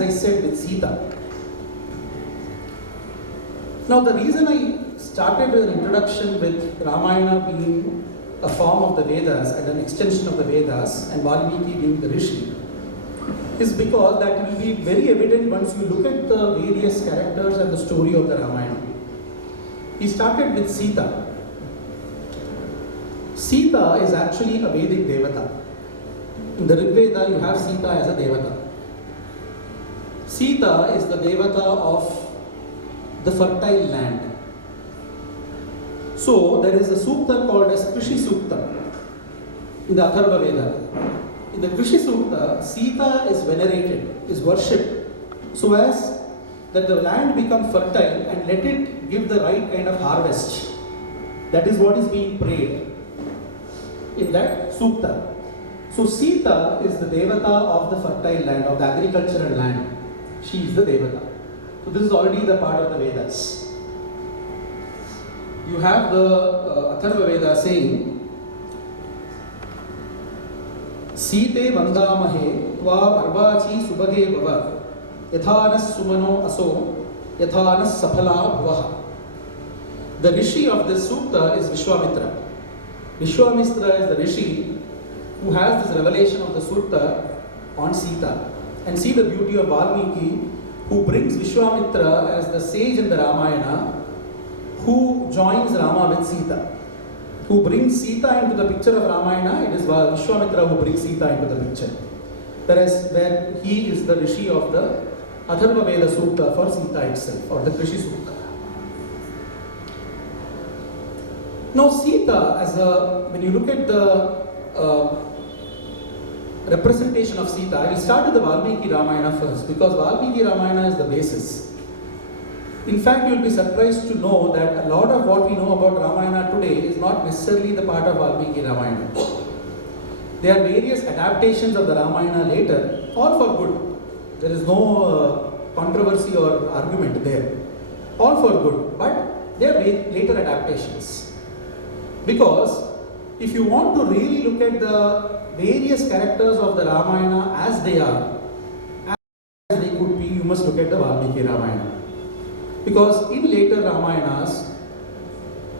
as I said, with Seeta. Now, the reason I started with an introduction with Ramayana being a form of the Vedas and an extension of the Vedas, and Valmiki being the Rishi, is because that will be very evident once you look at the various characters and the story of the Ramayana. He started with Seeta. Seeta is actually a Vedic Devata. In the Rig Veda, you have Seeta as a Devata. Seeta is the Devata of the fertile land. So, there is a Sukta called as Krishi Sukta in the Atharva Veda. In the Krishi Sukta, Seeta is venerated, is worshipped, so as that the land become fertile and let it give the right kind of harvest. That is what is being prayed in that Sukta. So Seeta is the Devata of the fertile land, of the agricultural land. She is the Devata. So this is already the part of the Vedas. You have the Atharva Veda saying, Site vandamahe tva arvachi subage bhava yathanas sumano aso yathanas saphala bhavaha. The Rishi of this Sukta is Vishwamitra. Vishwamitra is the Rishi who has this revelation of the Sutta on Seeta. And see the beauty of Valmiki, who brings Vishwamitra as the sage in the Ramayana, who joins Rama with Seeta. Who brings Seeta into the picture of Ramayana, it is Vishwamitra who brings Seeta into the picture. Whereas where he is the Rishi of the Atharva Veda Sukta for Seeta itself, or the Krishi Sukta. Now Seeta, when you look at the representation of Seeta, I will start with the Valmiki Ramayana first, because Valmiki Ramayana is the basis. In fact, you will be surprised to know that a lot of what we know about Ramayana today is not necessarily the part of Valmiki Ramayana. There are various adaptations of the Ramayana later, all for good. There is no controversy or argument there. All for good, but they are later adaptations. Because if you want to really look at the various characters of the Ramayana as they are, as they could be, you must look at the Valmiki Ramayana. Because in later Ramayanas,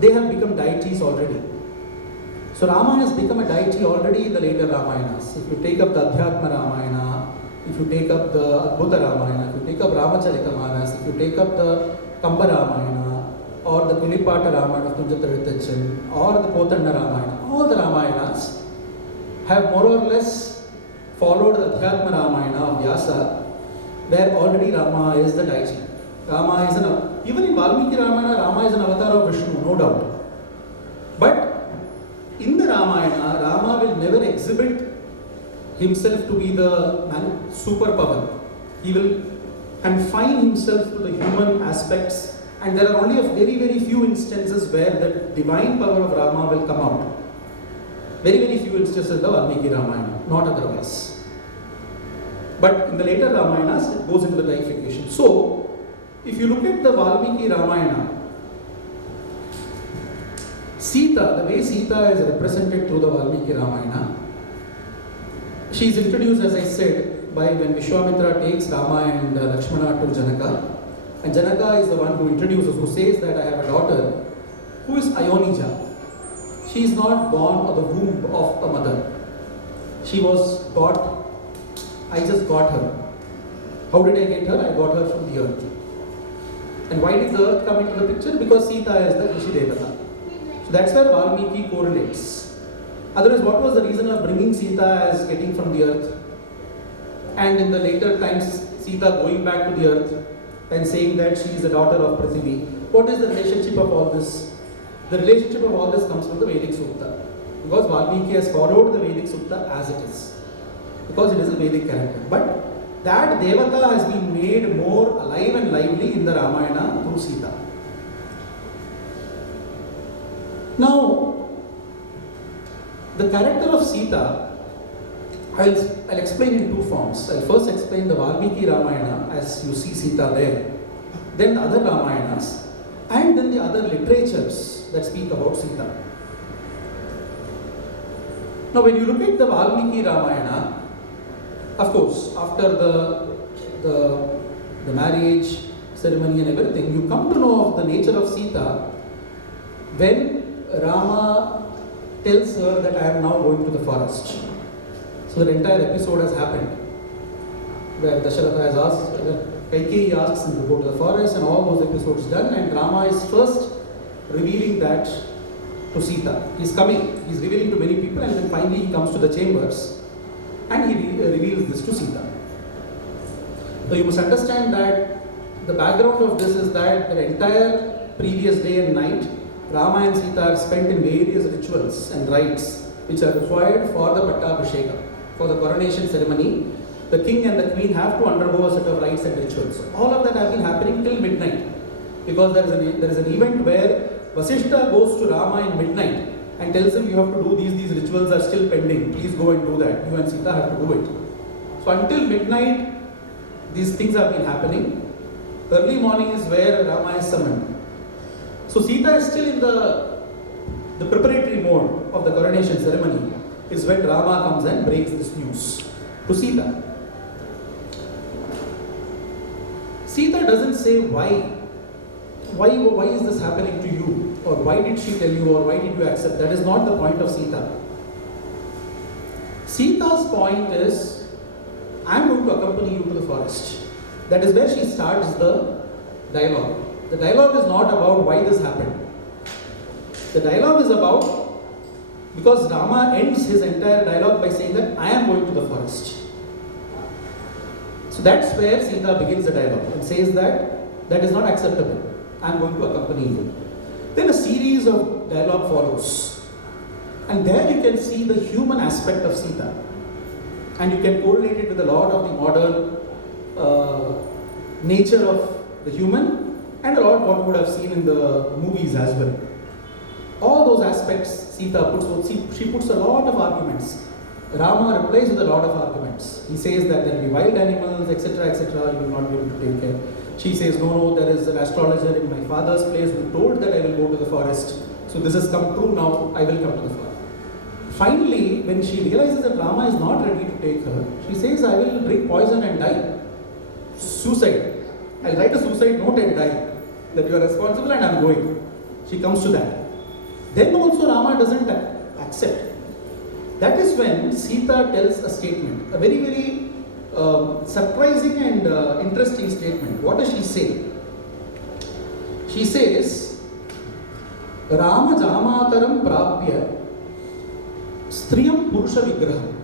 they have become deities already. So Rama has become a deity already in the later Ramayanas. If you take up the Adhyatma Ramayana, if you take up the Adbhuta Ramayana, if you take up Ramacharita-manas, if you take up the Kamba Ramayana, or the Pilipata Ramayana of Tunjatravitachan, or the Potanda Ramayana, all the Ramayanas have more or less followed the Adhyatma Ramayana of Vyasa, where already Rama is the deity. Rama is even in Valmiki Ramayana, Rama is an avatar of Vishnu, no doubt. But in the Ramayana, Rama will never exhibit himself to be the superpower. He will confine himself to the human aspects, and there are only a very, very few instances where the divine power of Rama will come out. Very, very few instances in the Valmiki Ramayana, not otherwise. But in the later Ramayanas, it goes into the deification. So, if you look at the Valmiki Ramayana, Seeta, the way Seeta is represented through the Valmiki Ramayana, she is introduced, as I said, by when Vishwamitra takes Rama and Lakshmana to Janaka. And Janaka is the one who introduces, who says that I have a daughter who is Ayonija. She is not born of the womb of a mother. She was got, I just got her. How did I get her? I got her from the earth. And why did the earth come into the picture? Because Seeta is the Rishi Devata. So that's where Valmiki correlates. Otherwise, what was the reason of bringing Seeta as getting from the earth? And in the later times, Seeta going back to the earth and saying that she is the daughter of Prithvi. What is the relationship of all this? The relationship of all this comes from the Vedic Sukta. Because Valmiki has followed the Vedic Sukta as it is. Because it is a Vedic character. But that Devata has been made more alive and lively in the Ramayana through Seeta. Now, the character of Seeta, I'll explain in two forms. I'll first explain the Valmiki Ramayana as you see Seeta there, then the other Ramayanas, and then the other literatures that speak about Seeta. Now, when you look at the Valmiki Ramayana, of course, after the the marriage ceremony and everything, you come to know of the nature of Seeta when Rama tells her that I am now going to the forest. So the entire episode has happened, where Dasharatha has asked, Kaikeyi asks him to go to the forest, and all those episodes done, and Rama is first revealing that to Seeta. He's coming, he's revealing to many people, and then finally he comes to the chambers and he reveals this to Seeta. So you must understand that the background of this is that the entire previous day and night, Rama and Seeta are spent in various rituals and rites which are required for the Pattabhisheka, for the coronation ceremony. The king and the queen have to undergo a set of rites and rituals. All of that have been happening till midnight, because there is an event where Vasishtha goes to Rama in midnight and tells him, you have to do these rituals are still pending, please go and do that, you and Seeta have to do it. So until midnight, these things have been happening. Early morning is where Rama is summoned. So Seeta is still in the preparatory mode of the coronation ceremony, is when Rama comes and breaks this news to Seeta. Seeta doesn't say why is this happening to you, or why did she tell you, or why did you accept. That is not the point of Seeta. Seeta's point is, I am going to accompany you to the forest. That is where she starts the dialogue. The dialogue is not about why this happened. The dialogue is about, because Rama ends his entire dialogue by saying that I am going to the forest. So that's where Seeta begins the dialogue and says that is not acceptable. I am going to accompany you. Then a series of dialogue follows. And there you can see the human aspect of Seeta. And you can correlate it with a lot of the modern nature of the human, and a lot what we would have seen in the movies as well. All those aspects Seeta puts, she puts a lot of arguments. Rama replies with a lot of arguments. He says that there will be wild animals, etc., etc., you will not be able to take care. She says, no, there is an astrologer in my father's place who told that I will go to the forest. So this has come true now, I will come to the forest. Finally, when she realizes that Rama is not ready to take her, she says, I will drink poison and die. Suicide. I'll write a suicide note and die. That you are responsible and I am going. She comes to that. Then also Rama doesn't accept. That is when Seeta tells a statement, a very, very surprising and interesting statement. What does she say? She says, Rama Jamataram Prapya Striyam Purusha Vigraham.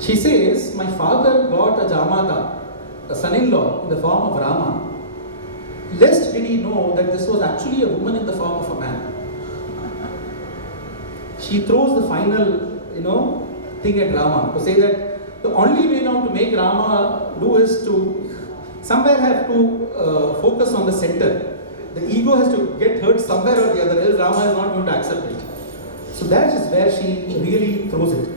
She says, my father got a Jamata, a son-in-law, in the form of Rama. Lest did he know that this was actually a woman in the form of a man. She throws the final, thing at Rama to say that the only way now to make Rama do is to somewhere have to focus on the center. The ego has to get hurt somewhere or the other, else Rama is not going to accept it. So that is where she really throws it.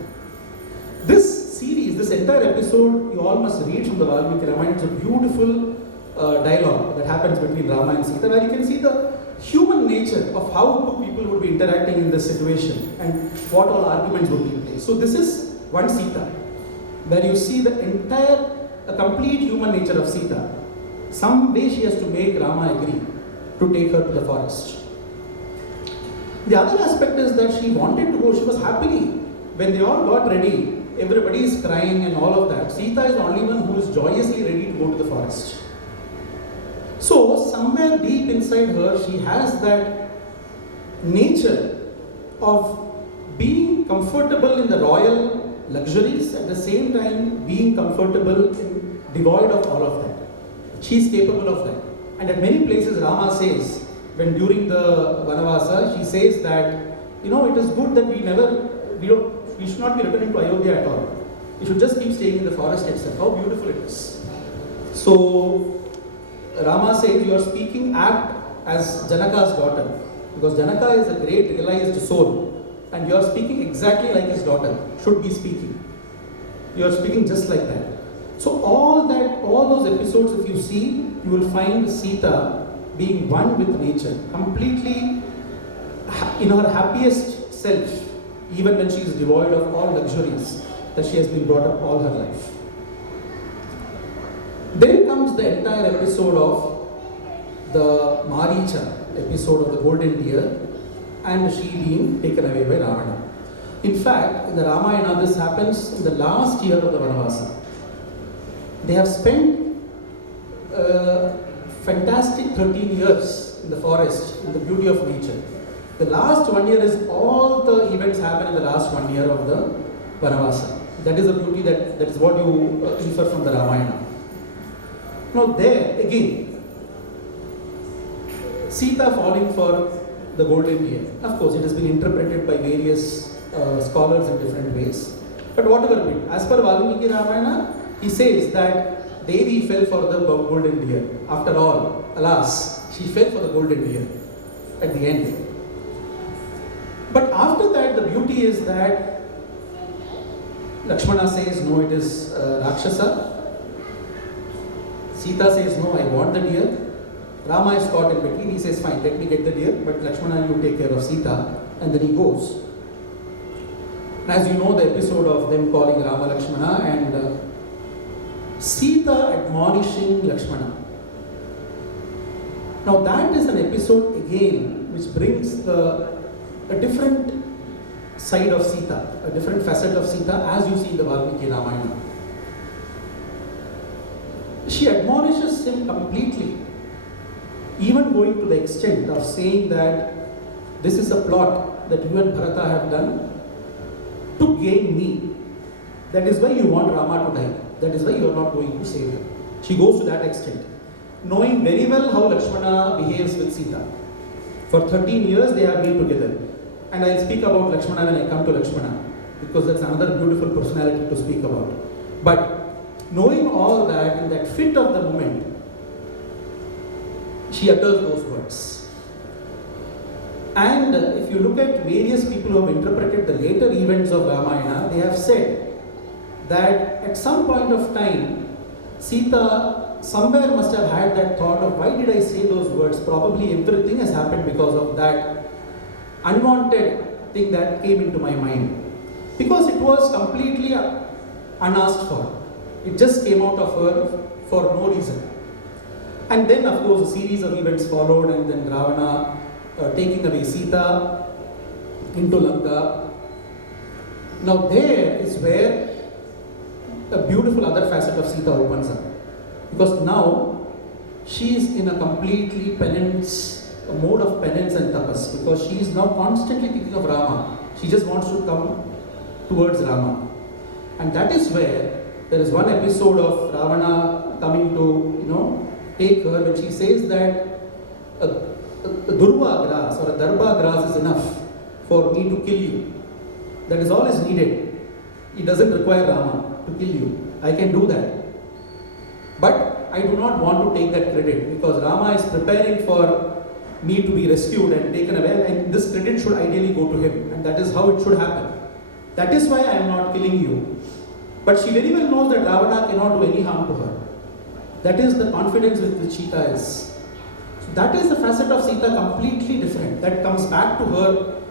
This series, this entire episode, you all must read from the Valmiki Ramayana. It's a beautiful dialogue that happens between Rama and Seeta, where you can see the human nature of how two people would be interacting in this situation and what all arguments would be in place. So this is one Seeta, where you see the a complete human nature of Seeta. Some way she has to make Rama agree to take her to the forest. The other aspect is that she wanted to go, she was happily, when they all got ready, everybody is crying and all of that. Seeta is the only one who is joyously ready to go to the forest. So, somewhere deep inside her, she has that nature of being comfortable in the royal luxuries, at the same time being comfortable in devoid of all of that. She is capable of that. And at many places, Rama says, when during the Vanavasa, she says that, it is good that we should not be returning to Ayodhya at all. We should just keep staying in the forest itself. How beautiful it is. So, Rama says, you are speaking act as Janaka's daughter, because Janaka is a great realized soul, and you are speaking exactly like his daughter should be speaking. You are speaking just like that. So all those episodes, if you see, you will find Seeta being one with nature, completely in her happiest self, even when she is devoid of all luxuries that she has been brought up all her life. recounts the entire episode of the Maricha, episode of the Golden Deer, and she being taken away by Ravana. In fact, in the Ramayana, this happens in the last year of the Vanavasa. They have spent fantastic 13 years in the forest, in the beauty of nature. The last 1 year is all the events happen in the last 1 year of the Vanavasa. That is the beauty, that is what you infer from the Ramayana. Now there, again, Seeta falling for the golden deer. Of course, it has been interpreted by various scholars in different ways. But whatever it is, as per Valmiki Ramayana, he says that Devi fell for the golden deer. After all, alas, she fell for the golden deer at the end. But after that, the beauty is that Lakshmana says, no, it is Rakshasa. Seeta says, no, I want the deer. Rama is caught in between. He says, fine, let me get the deer, but Lakshmana, you take care of Seeta. And then he goes. And as you know, the episode of them calling Rama Lakshmana and Seeta admonishing Lakshmana. Now that is an episode again which brings a different side of Seeta, a different facet of Seeta as you see in the Valmiki Ramayana. She admonishes him completely, even going to the extent of saying that this is a plot that you and Bharata have done to gain me. That is why you want Rama to die. That is why you are not going to save him. She goes to that extent, knowing very well how Lakshmana behaves with Seeta. For 13 years they have been together. And I'll speak about Lakshmana when I come to Lakshmana, because that's another beautiful personality to speak about. But knowing all that, in that fit of the moment, she utters those words. And if you look at various people who have interpreted the later events of Ramayana, they have said that at some point of time, Seeta somewhere must have had that thought of, why did I say those words? Probably everything has happened because of that unwanted thing that came into my mind. Because it was completely unasked for. It just came out of her for no reason. And then, of course, a series of events followed, and then Ravana taking away Seeta into Lanka. Now there is where a beautiful other facet of Seeta opens up. Because now she is in a completely a mode of penance and tapas, because she is now constantly thinking of Rama. She just wants to come towards Rama. And that is where there is one episode of Ravana coming to, take her, when she says that a durva grass or a darba grass is enough for me to kill you. That is all is needed. It doesn't require Rama to kill you. I can do that. But I do not want to take that credit, because Rama is preparing for me to be rescued and taken away, and this credit should ideally go to him, and that is how it should happen. That is why I am not killing you. But she very well knows that Ravana cannot do any harm to her. That is the confidence with which Seeta is. So that is the facet of Seeta completely different. That comes back to her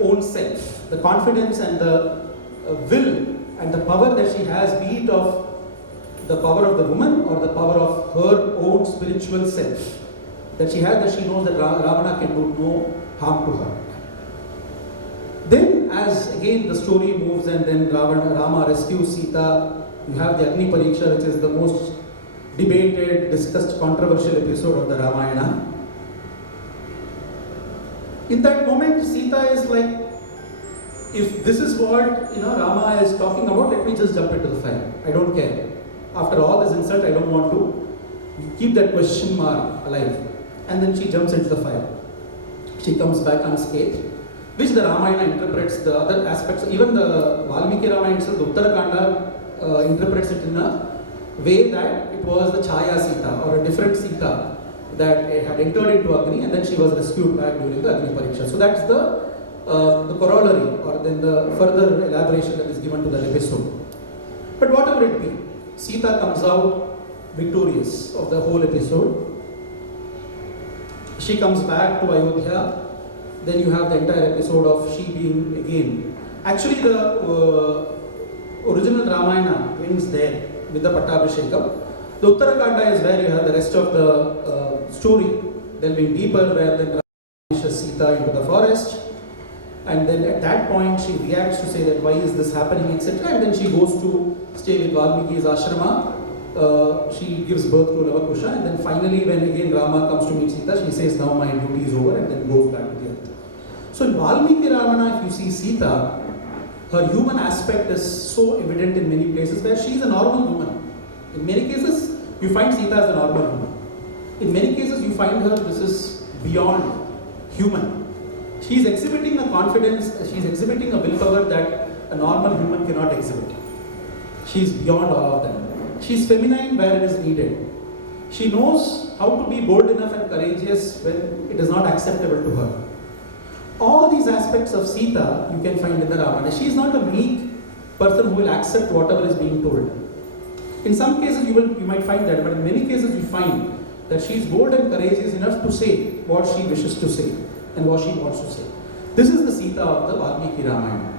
own self. The confidence and the will and the power that she has, be it of the power of the woman or the power of her own spiritual self. That she has, that she knows that Ravana can do no harm to her. Then, as again the story moves and then Rama rescues Seeta, you have the Agni Pariksha, which is the most debated, discussed, controversial episode of the Ramayana. In that moment, Seeta is like, if this is what Rama is talking about, let me just jump into the fire. I don't care. After all this insult, I don't want to keep that question mark alive. And then she jumps into the fire. She comes back unscathed, which the Ramayana interprets the other aspects. Even the Valmiki Ramayana itself, the Uttarakanda interprets it in a way that it was the Chaya Seeta, or a different Seeta that had entered into Agni and then she was rescued back during the Agni Pariksha. So that's the corollary, or then the further elaboration that is given to that episode. But whatever it be, Seeta comes out victorious of the whole episode. She comes back to Ayodhya. Then you have the entire episode of she being again. Actually, the original Ramayana ends there with the Pattabhishekam. The Uttarakanda is where you have the rest of the story, delving deeper, where then Rama pushes Seeta into the forest. And then at that point she reacts to say that why is this happening, etc. And then she goes to stay with Valmiki's ashrama. She gives birth to Lavakusha, and then finally when again Rama comes to meet Seeta, she says now my duty is over, and then goes back to the earth. So in Valmiki Ramayana, if you see Seeta, her human aspect is so evident in many places where she is a normal woman. In many cases, you find Seeta as a normal woman. In many cases, you find her, this is beyond human. She is exhibiting a confidence, she is exhibiting a willpower that a normal human cannot exhibit. She is beyond all of them. She is feminine where it is needed. She knows how to be bold enough and courageous when it is not acceptable to her. All these aspects of Seeta you can find in the Ramayana. She is not a meek person who will accept whatever is being told. In some cases you might find that, but in many cases you find that she is bold and courageous enough to say what she wishes to say and what she wants to say. This is the Seeta of the Valmiki Ramayana.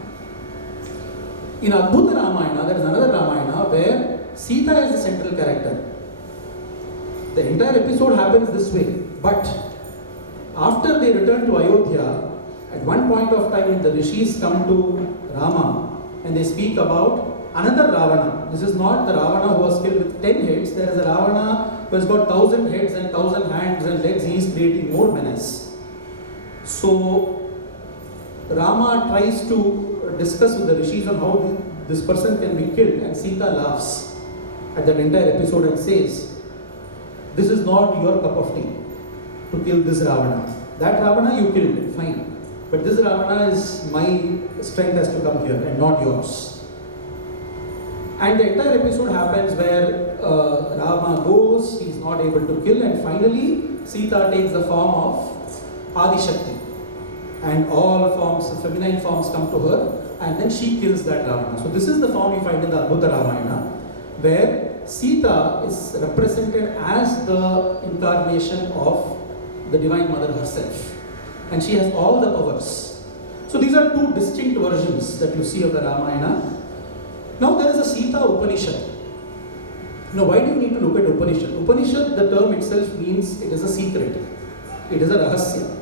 In Adbhuta Ramayana, there is another Ramayana where Seeta is the central character. The entire episode happens this way, but after they return to Ayodhya, at one point of time when the rishis come to Rama and they speak about another Ravana. This is not the Ravana who was killed with 10 heads. There is a Ravana who has got 1,000 heads and 1,000 hands and legs. He is creating more menace. So Rama tries to discuss with the rishis on how this person can be killed, and Seeta laughs at that entire episode and says, this is not your cup of tea to kill this Ravana. That Ravana you killed, fine. But this Ravana is my strength has to come here and not yours. And the entire episode happens where Rama goes, he is not able to kill, and finally Seeta takes the form of Adi Shakti. And all forms, feminine forms come to her, and then she kills that Ravana. So this is the form you find in the Adbhuta Ramayana, where Seeta is represented as the incarnation of the Divine Mother herself. And she has all the powers. So these are two distinct versions that you see of the Ramayana. Now there is a Seeta Upanishad. Now why do you need to look at Upanishad? Upanishad, the term itself means it is a secret. It is a rahasya.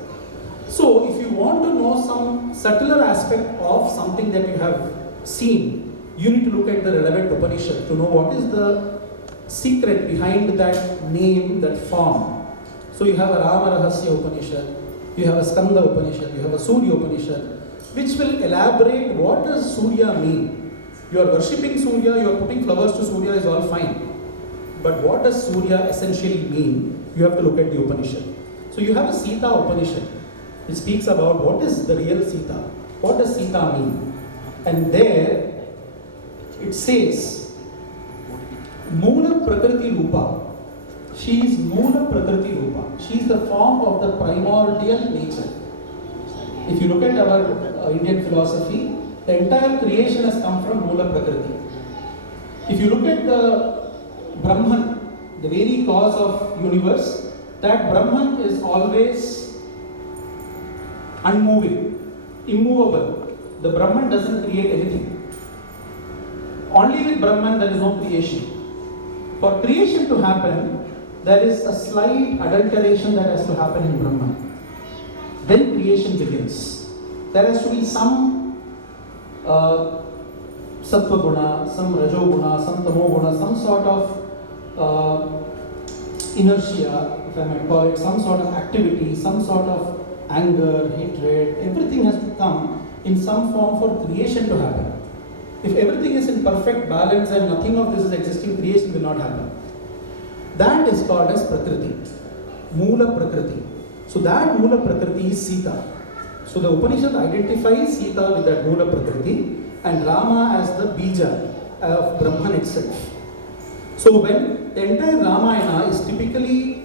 So if you want to know some subtler aspect of something that you have seen, you need to look at the relevant Upanishad to know what is the secret behind that name, that form. So you have a Rama Rahasya Upanishad, you have a Skanda Upanishad, you have a Surya Upanishad, which will elaborate what does Surya mean. You are worshipping Surya, you are putting flowers to Surya is all fine. But what does Surya essentially mean? You have to look at the Upanishad. So you have a Seeta Upanishad, which speaks about what is the real Seeta. What does Seeta mean? And there it says, Moola Prakriti Rupa. She is Moola Prakriti Rupa. She is the form of the primordial nature. If you look at our Indian philosophy, the entire creation has come from Moola Prakriti. If you look at the Brahman, the very cause of universe, that Brahman is always unmoving, immovable. The Brahman doesn't create anything. Only with Brahman there is no creation. For creation to happen, there is a slight adulteration that has to happen in Brahman. Then creation begins. There has to be some Sattva Guna, some Rajo Guna, some Tamo Guna, some sort of inertia, if I might call it, some sort of activity, some sort of anger, hatred, everything has to come in some form for creation to happen. If everything is in perfect balance and nothing of this is existing, creation will not happen. That is called as Prakriti, Moola Prakriti. So that Moola Prakriti is Seeta. So the Upanishad identifies Seeta with that Moola Prakriti and Rama as the Bija of Brahman itself. So when the entire Ramayana is typically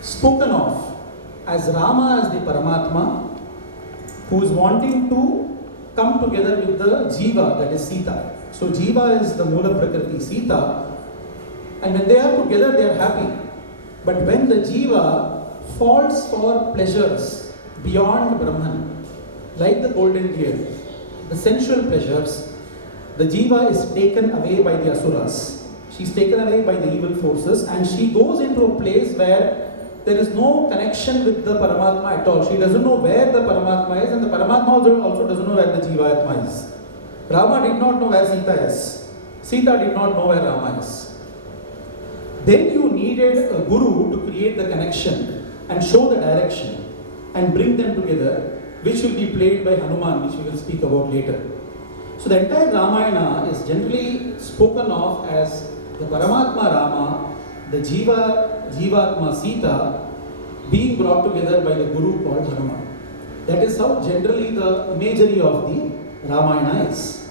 spoken of as Rama as the Paramatma, who is wanting to come together with the Jiva, that is Seeta. So Jiva is the Moola Prakriti, Seeta, and when they are together they are happy. But when the Jiva falls for pleasures beyond Brahman, like the golden deer, the sensual pleasures, the Jiva is taken away by the Asuras. She's taken away by the evil forces and she goes into a place where there is no connection with the Paramatma at all. She doesn't know where the Paramatma is and the Paramatma also doesn't know where the Jivatma is. Rama did not know where Seeta is. Seeta did not know where Rama is. Then you needed a guru to create the connection and show the direction and bring them together, which will be played by Hanuman, which we will speak about later. So the entire Ramayana is generally spoken of as the Paramatma Rama, the Jivatma Seeta being brought together by the guru called Hanuman. That is how generally the imagery of the Ramayana is.